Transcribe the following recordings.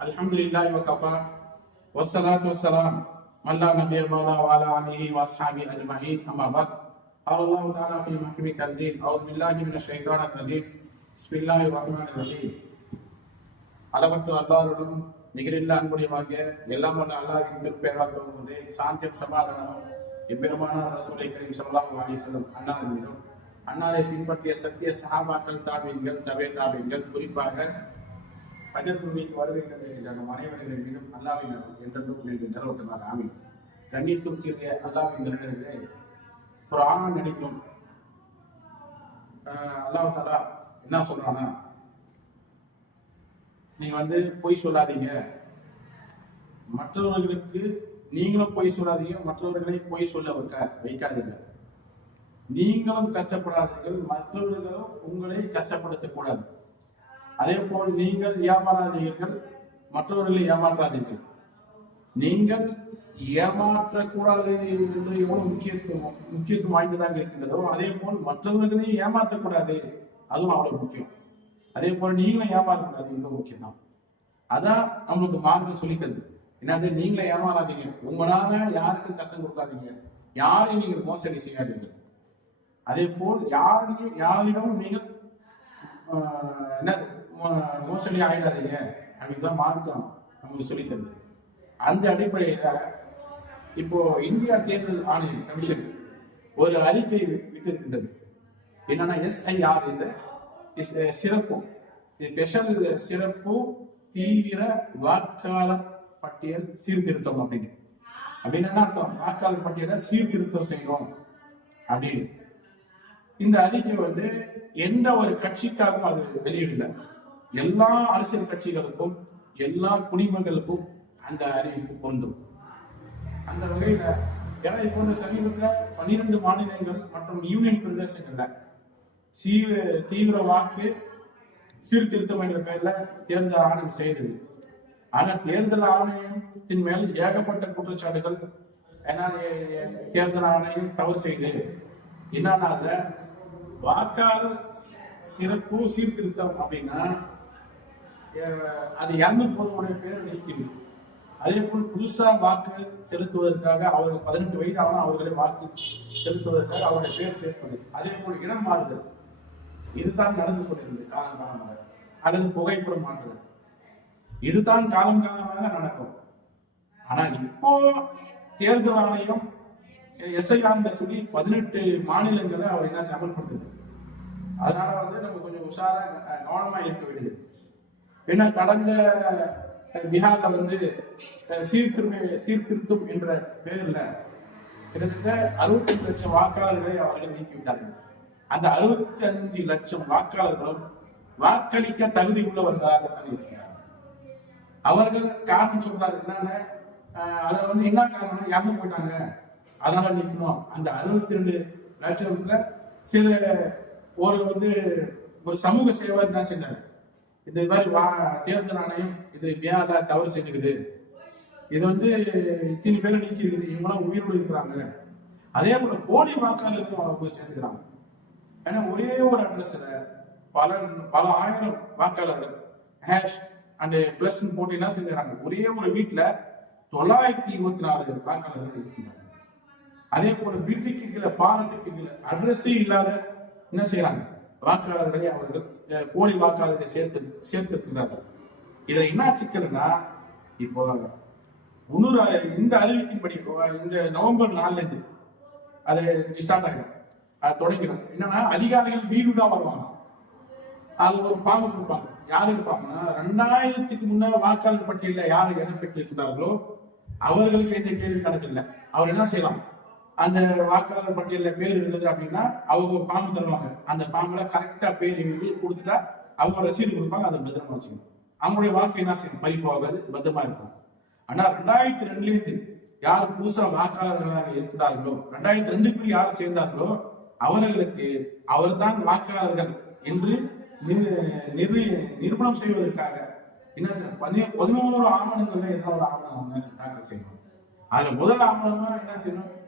الحمد لله وكفى والصلاة والسلام من لا نبي بعد وعلى آله وأصحابه أجمعين أما بعد قال الله تعالى في محكم التنزيل أعوذ بالله من الشيطان الرجيم بسم الله الرحمن الرحيم அளவற்ற அல்லாருடன் நிகரில்லா அன்புடையமாக எல்லாம் வல்ல அல்லாவின் திருப்பெயரால் தோன்றுவதே சாந்தியம் சமாதானம் எம்பெருமான ரசூலை கரீம் ஸல்லல்லாஹு அலைஹி வஸல்லம் அன்னார் மீதும் அன்னாரை பின்பற்றிய சத்திய சஹாபாக்கள் தாபீன்கள் தவே தாபீன்கள் குறிப்பாக பஜர் துணிக்கு வருகை தந்திருக்கின்ற நம் அனைவர்களின் மீதும் அல்லாவின் என்றென்றும் என்று நிலவட்டமாக ஆமீன். கண்ணியத்திற்குரிய அல்லாவின் நிலையிலே குரான் நடிக்கும் அல்லாஹ் தாலா என்ன சொல்றானா நீ வந்து பொய் சொல்லாதீங்க. மற்றவர்களுக்கு நீங்களும் பொய் சொல்லாதீங்க மற்றவர்களை பொய் சொல்ல வைக்க வைக்காதீங்க. நீங்களும் கஷ்டப்படாதீர்கள் மற்றவர்களும் உங்களை கஷ்டப்படுத்தக்கூடாது. அதே போல் நீங்கள் ஏமாறாதீர்கள் மற்றவர்களை ஏமாற்றாதீர்கள். நீங்கள் ஏமாற்றக்கூடாது என்று எவ்வளவு முக்கியத்துவம் முக்கியத்துவம் வாய்ந்ததாக இருக்கின்றதோ அதே போல் மற்றவர்களையும் ஏமாற்றக்கூடாது அதுவும் அவ்வளவு முக்கியம். அதே போல் நீங்களும் ஏமாறக்கூடாது இது முக்கியம் தான் அதான் நம்மளுக்கு மார்க்கம் சொல்லித்தருது என்னது நீங்களே ஏமாறாதீங்க. உங்களால யாருக்கும் கஷ்டம் கொடுக்காதீங்க. யாரையும் நீங்கள் மோசடி செய்யாதீர்கள் அதே போல் யாரையும் யாரிடமும் நீங்கள் என்னது மோசடி ஆயிடாதீங்க. அப்படின்னு தான் மார்க்கம் நமக்கு சொல்லித்தருது அந்த அடிப்படையில் இப்போ இந்தியா தேர்தல் ஆணையம் கமிஷன் ஒரு அறிக்கை விட்டிருக்கின்றது. என்னன்னா எஸ்ஐஆர் என்ற சிறப்பு ஸ்பெஷல் சிறப்பு தீவிர வாக்காளர் பட்டியல் சீர்திருத்தம் அப்படின்னு. அப்படின்னு என்ன அர்த்தம்? வாக்காளர் பட்டியலை சீர்திருத்தம் செய்யணும் அப்படின்னு. இந்த அறிக்கை வந்து எந்த ஒரு கட்சிக்காகவும் அது வெளியிடல. எல்லா அரசியல் கட்சிகளுக்கும் எல்லா குடிமக்களுக்கும் அந்த அறிவிப்பு பொருந்தும். அந்த வகையில ஏன்னா இப்போ இந்த சமீபத்தில் பன்னிரண்டு மாநிலங்கள் மற்றும் யூனியன் பிரதேசங்கள்ல சீவ தீவிர வாக்கு சீர்திருத்தம் என்ற பெயர்ல தேர்தல் ஆணையம் செய்தது. ஆனா தேர்தல் ஆணையத்தின் மேல் ஏகப்பட்ட குற்றச்சாட்டுகள் ஏன்னா தேர்தல் ஆணையம் தவறு செய்து. என்னன்னா வாக்காளர் சிறப்பு சீர்திருத்தம் அப்படின்னா அது இறந்து போறவங்களுடைய பேர் நிற்கிறது அதே போல் புதுசாக வாக்கு செலுத்துவதற்காக அவர்கள் பதினெட்டு வயது ஆனால் அவர்களை வாக்கு செலுத்துவதற்காக அவருடைய பேர் சேர்ப்பது. அதே போல் இடம் மாறுதல். இதுதான் நடந்து கொண்டிருந்தது காலம் காலமாக. அல்லது புகைப்படம் மாறுதல். இதுதான் காலம் காலமாக நடக்கும். ஆனால் இப்போ தேர்தல் ஆணையம் எஸ்ஐஆர் சொல்லி பதினெட்டு மாநிலங்களை அவர் என்ன அமல்படுத்துது அதனால வந்து நம்ம கொஞ்சம் உஷாரா கவனமாக கவனமா இருக்க வேண்டியது. ஏன்னா கடந்த அஹ், பீகார்ல வந்து சீர்திருமை சீர்திருத்தம் என்ற பெயர்ல கிட்டத்தட்ட அறுபத்தஞ்சு லட்சம் வாக்காளர்களை அவர்கள் நீக்கிவிட்டார்கள். அந்த அறுபத்தி அஞ்சு லட்சம் வாக்காளர்களும் வாக்களிக்க தகுதி உள்ளவர்களாக இருக்கிறார் அவர்கள் காரணம் சொல்றாரு என்னன்னா அஹ், அதுல வந்து என்ன காரணம் இறந்து போயிட்டாங்க. அதனால நிற்கணும் அந்த அறுபத்தி ரெண்டு லட்சத்துல சில ஒரு வந்து ஒரு சமூக சேவை என்ன செஞ்சாரு இந்த மாதிரி வா தேர்தல் ஆணையம் இது பிஆர்ல தவறு செஞ்சுக்குது. இது வந்து இத்தனை பேர் நீக்கி இருக்குது இவங்களாம் உயிரோடு இருக்கிறாங்க. அதே போல போலி வாக்காளர்களும் போய் சேர்ந்துக்கிறாங்க. ஏன்னா ஒரே ஒரு அட்ரஸ்ல பல பல ஆயிரம் வாக்காளர்கள் ஹேஷ் அண்ட் பிளஸ் போட்டு என்ன செஞ்சுக்கிறாங்க? ஒரே ஒரு வீட்டுல தொள்ளாயிரத்தி இருபத்தி நாலு வாக்காளர்கள் இருக்கின்றனர். அதே போல வீட்டுக்கு கீழே பாலத்துக்கு கீழே அட்ரஸே இல்லாத என்ன செய்யறாங்க வாக்காளர்களை அவர்கள் போலி வாக்காளர்களை சேர்த்து சேர்த்திருக்கிறார்கள் இதுல என்ன சிக்கல்னா இப்போ இன்னொரு இந்த அறிவிக்கின்படி இந்த நவம்பர் நாலுல இருந்து அது ஸ்டார்ட் ஆகிடும் அது தொடங்கிடும். என்னன்னா அதிகாரிகள் வீடுடா தான் வருவாங்க. அது ஒரு ஃபார்ம் கொடுப்பாங்க. யாருக்கு ஃபார்ம்னா ரெண்டாயிரத்துக்கு முன்ன வாக்காளர் பட்டியலில் யார் இடம் பெற்றிருக்கிறார்களோ அவர்களுக்கு இந்த கேள்வி கணக்கு இல்லை அவர் என்ன செய்யலாம்? அந்த வாக்காளர் பட்டியலில் பேர் இருந்தது அப்படின்னா அவங்க ஃபார்ம் தருவாங்க. அந்த ஃபார்ம்ல கரெக்டாக பேர் எழுதி கொடுத்துட்டா அவங்க ரசீது கொடுப்பாங்க அதை பத்திரமா வச்சுக்கணும். அவங்களுடைய வாக்கு என்ன செய்யும்? பறி போகாது பத்திரமா இருக்கும். ஆனால் ரெண்டாயிரத்தி ரெண்டுலேருந்து யார் புதுசாக வாக்காளர்களாக இருக்கிறார்களோ ரெண்டாயிரத்தி ரெண்டுக்குள்ள யார் சேர்ந்தார்களோ அவர்களுக்கு அவர்தான் வாக்காளர்கள் என்று நிர்- நிர்ணய- நிரூபணம் செய்வதற்காக என்ன பதி- பதினோரு ஆவணங்கள்ல என்ன ஒரு ஆவணம் தாக்கல் செய்யணும். அதுல முதல் ஆவணமா என்ன செய்யணும்?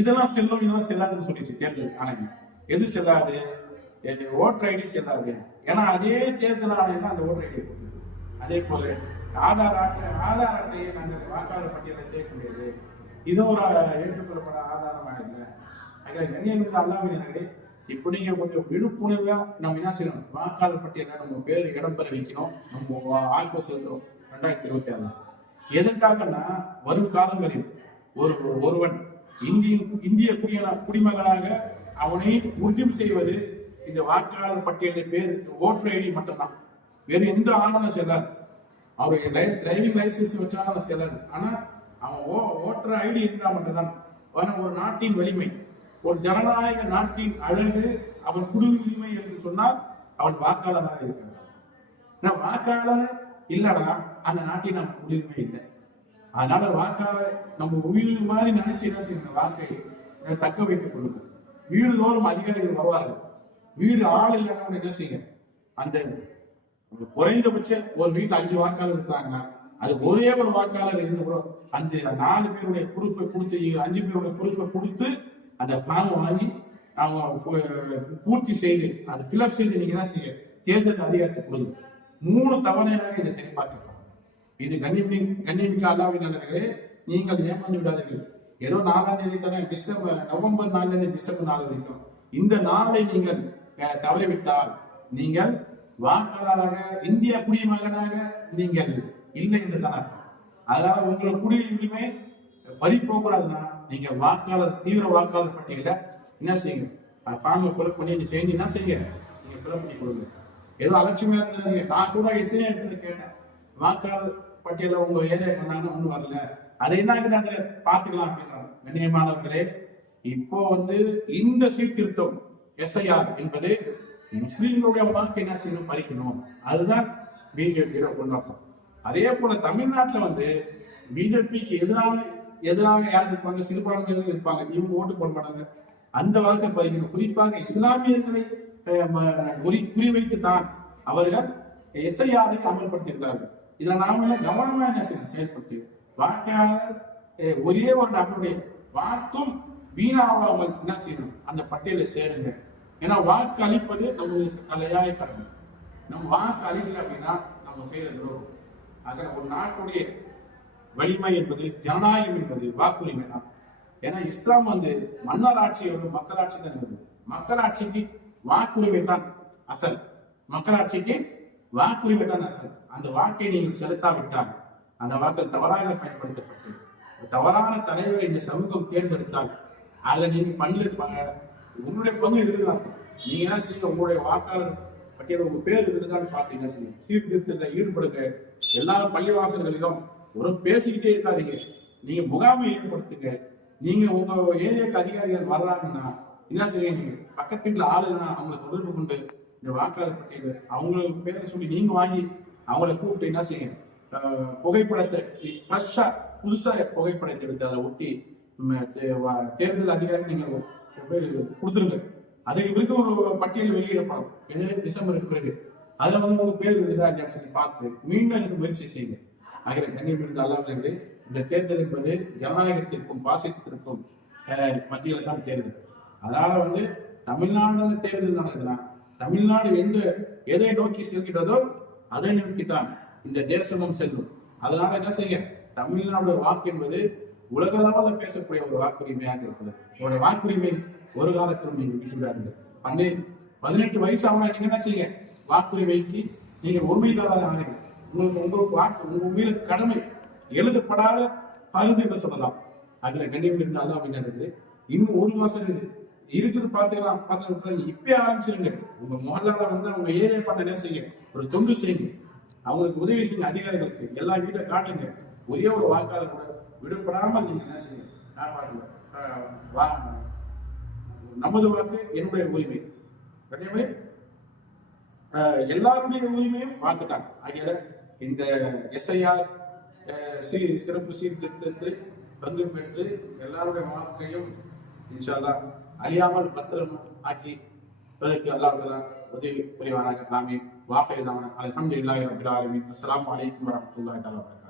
இதெல்லாம் செல்லும் இதெல்லாம் செல்லாதுன்னு சொல்லிச்சு தேர்தல் ஆணையம். எது செல்லாது? ஓட்டர் ஐடி செல்லாது. ஏன்னா அதே தேர்தல் ஆணையம் தான் அந்த ஓட்டர் ஐடி கொடுக்குது அதே போல ஆதார் அட்டை ஆதார் அட்டையை நாங்கள் வாக்காளர் பட்டியலை சேர்க்க முடியாது. இது ஒரு ஏற்றுக்கொள்ளப்பட ஆதாரமாக இல்லை. அதில் கண்ணியமிக்க அல்லாவினர்களே இப்போ நீங்கள் கொஞ்சம் விழிப்புணர்வாக நம்ம என்ன செய்யணும்? வாக்காளர் பட்டியலில் நம்ம பேர் இடம் பெற வைக்கிறோம் நம்ம ஆட்கள் செலுத்துறோம் ரெண்டாயிரத்தி இருபத்தி ஆறுல. எதற்காகனா வரும் காலங்களில் ஒரு ஒருவன் இந்திய இந்திய குடியன குடிமகனாக அவனை உறுதி செய்வது இந்த வாக்காளர் பட்டியலில் பேர் ஓட்டர் ஐடி மட்டும்தான். வேறு எந்த ஆவணம் செல்லாது. அவருடைய டிரைவிங் லைசன்ஸ் வச்சாலும் செல்லாது. ஆனால் அவன் ஓ ஓட்டர் ஐடி இருந்தால் மட்டும்தான். ஆனா ஒரு நாட்டின் வலிமை. ஒரு ஜனநாயக நாட்டின் அழகு அவன் குடியுரிமை என்று சொன்னால் அவன் வாக்காளராக இருக்கிறான் நான் வாக்காளர் இல்லடா அந்த நாட்டின் நான் குடியுரிமை இல்லை. அதனால வாக்காளர் நம்ம உயிர் மாதிரி நினைச்சு என்ன செய்யணும்? வாக்கையை தக்க வைத்துக் கொள்ளுங்க வீடுதோறும் அதிகாரிகள் வருவார்கள். வீடு ஆள் இல்லைன்னா கூட என்ன செய்யுங்க? அந்த குறைந்தபட்ச ஒரு வீட்டுல அஞ்சு வாக்காளர் இருக்கிறாங்கன்னா அது ஒரே ஒரு வாக்காளர் இருந்து கூட அந்த நாலு பேருடைய ப்ரூஃபை கொடுத்து அஞ்சு பேருடைய ப்ரூஃபை கொடுத்து அந்த ஃபார்ம் வாங்கி அவங்க பூர்த்தி செய்து அதை ஃபில்அப் செய்து நீங்க என்ன செய்ய தேர்தல் அதிகாரத்தை கொடுங்க. மூணு தவணையாக இதை சரிபார்க்கலாம் இது கண்ணியமி கண்ணியமிக்க அல்லாவினர்களே நீங்கள் ஏமாந்து விடாதீர்கள். ஏதோ நாலாம் தேதி தானே டிசம்பர் நவம்பர் நாலுல டிசம்பர் நாலு வரைக்கும். இந்த நாளை நீங்கள் தவறிவிட்டால் நீங்கள் வாக்காளராக இந்திய குடிமகனாக நீங்கள் இல்லை என்று தான் அர்த்தம். அதனால உங்களை குடியுரிமை பறி போகக்கூடாதுன்னா நீங்க வாக்காளர் தீவிர வாக்காளர் பட்டியல என்ன செய்யுங்க? ஃபார்மை ஃபில் பண்ணி நீ செய்து என்ன செய்யுங்க? நீங்க ஃபில் பண்ணி கொடுங்க. ஏதோ அலட்சியமா இருந்தீங்க நான் கூட எத்தனை இடத்துல கேட்டேன். வாக்காளர் பட்டியல உங்க ஏரியாவுக்கு வந்தாங்கன்னா ஒண்ணும் வரல. அதை என்ன ஆகுது? அதுல பாத்துக்கலாம் அப்படின்றாங்க. கண்ணியமானவர்களே இப்போ வந்து இந்த சீர்திருத்தம் எஸ்ஐஆர் என்பது முஸ்லிம்களுடைய வாக்கு என்ன செய்யணும்? பறிக்கணும். அதுதான் பிஜேபியோட கொண்டாட்டம். அதே போல தமிழ்நாட்டுல வந்து பிஜேபிக்கு எதிராக எதிராக யார் இருப்பாங்க? சிறுபான்மையினர் இருப்பாங்க. இவங்க ஓட்டு போட மாட்டாங்க. அந்த வாக்கை பறிக்கணும். குறிப்பாக இஸ்லாமியர்களை குறி- குறிவைத்து தான் அவர்கள் எஸ்ஐஆரை அமல்படுத்தியிருக்கிறார்கள் இதுல நாம கவனமா என்ன செய்யணும்? செயல்பட்டு வாக்காளர் ஒரே ஒரு நபருடைய வாக்கும் வீணாகாமல் என்ன செய்யணும்? அந்த பட்டியலை சேருங்க. ஏன்னா வாக்கு அளிப்பது நம்மளுக்கு தலையாய கடமை. நம்ம வாக்கு அளிக்கல அப்படின்னா நம்ம செய்யற துரோகம். ஆக ஒரு நாட்டுடைய வலிமை என்பது ஜனநாயகம் என்பது வாக்குரிமை தான். ஏன்னா இஸ்லாம் வந்து மன்னர் ஆட்சியோட மக்களாட்சி தான் இருந்தது. மக்களாட்சிக்கு வாக்குரிமை தான் அசல். மக்களாட்சிக்கு வாக்குரிமை தான் அசல் அந்த வாக்கை நீங்கள் செலுத்தாவிட்டால் அந்த வாக்கள் தவறாக பயன்படுத்தப்பட்டு தவறான தலைவரை இந்த சமூகம் தேர்ந்தெடுத்தால் அதுல நீங்க பங்கெடுப்பாங்க உங்களுடைய பங்கு இருக்குதான். நீங்க என்ன செய்யுங்க உங்களுடைய வாக்காளர் பட்டியல் உங்க பேர் இருக்குதான்னு பார்த்தீங்கன்னா என்ன செய்யுங்க சீர்திருத்தத்தில் ஈடுபடுங்க. எல்லா பள்ளிவாசல்களிலும் ஒரு பேசிக்கிட்டே இருக்காதீங்க. நீங்க முகாமை ஏற்படுத்துங்க. நீங்க உங்க ஏரியாவுக்கு அதிகாரிகள் வர்றாங்கன்னா என்ன செய்யுங்க நீங்க பக்கத்து வீட்டில் ஆளுங்கன்னா அவங்கள தொடர்பு கொண்டு இந்த வாக்காளர் பட்டியல் அவங்களுக்கு பேரை சொல்லி நீங்க வாங்கி அவங்கள கூப்பிட்டு என்ன செய்யுங்க? புகைப்படத்தை ஃப்ரெஷ்ஷா புதுசா புகைப்படத்தை எடுத்து அதை ஒட்டி தே- வா- தேர்தல் அதிகாரி நீங்கள் கொடுத்துருங்க. அதுக்கு பிறகு ஒரு பட்டியல் வெளியிடப்படும். இது டிசம்பருக்கு பிறகு. அதுல வந்து உங்கள் பேர் விழுதா இல்லையான்னு சொல்லி பார்த்து மீண்டும் முயற்சி செய்யுங்க. ஆகிய கண்ணியம் இருந்த அல்லாமலே இந்த தேர்தல் என்பது ஜனநாயகத்திற்கும் பாசித்திற்கும் அஹ், மத்தியில தான் தேர்தல். அதனால வந்து தமிழ்நாடுல தேர்தல் நடக்குதுன்னா தமிழ்நாடு எந்த எதை நோக்கி செல்கிறதோ அதை நோக்கித்தான் இந்த தேசமும் செல்லும். அதனால என்ன செய்ய தமிழ்நாடு வாக்கு என்பது உலக அளவில் பேசக்கூடிய ஒரு வாக்குரிமையாக இருக்கிறது. உங்களுடைய வாக்குரிமை ஒரு காலத்திலும் நீங்க விட்டு விடாதீங்க பன்னெண்டு பதினெட்டு வயசு ஆகணும் நீங்க என்ன செய்ய வாக்குரிமைக்கு நீங்க உரிமைதாரராக ஆனீங்க உங்களுக்கு உங்களுக்கு வாக்கு உங்க உண்மையில கடமை எழுதப்படாத பகுதி என்று சொல்லலாம். அதுல கண்டிப்பா இருந்தாலும் அல்லா அப்படின்னு இன்னும் ஒரு மாசம் இருக்குது. இருக்குது பாத்துக்கலாம் பாத்துக்கலாம் இப்பயே ஆரம்பிச்சிருங்க. உங்க மொஹல்லால வந்து அவங்க ஏரியா பார்த்து என்ன செய்யுங்க? ஒரு தொண்டு செய்யுங்க. அவங்களுக்கு உதவி செய்யுங்க அதிகாரிகளுக்கு. எல்லா வீட்டை காட்டுங்க. ஒரே ஒரு வாக்காளர் கூட விடுபடாமல் நீங்க என்ன செய்யுங்க? காப்பாற்றுங்க வா- நமது வாக்கு என்னுடைய உரிமை. அதே மாதிரி எல்லாருடைய உரிமையும் வாக்குத்தான் ஆகிய இந்த எஸ்ஐஆர் சிறப்பு சீர்திருத்தத்தில் பங்கு பெற்று எல்லாருடைய வாழ்க்கையும் இன்ஷால்லா அழியாமல் பத்திரம் ஆக்கி அதற்கு அல்லாஹ் உதவி புரிவானாக. ஆமீன். வாஃபை தான் அல்ஹம்துலில்லாஹி ரப்பில் ஆலமீன். அஸ்லாம் வலைக்கம் வரமத்துல்லாஹி தஆலா வபரகாத்துஹு.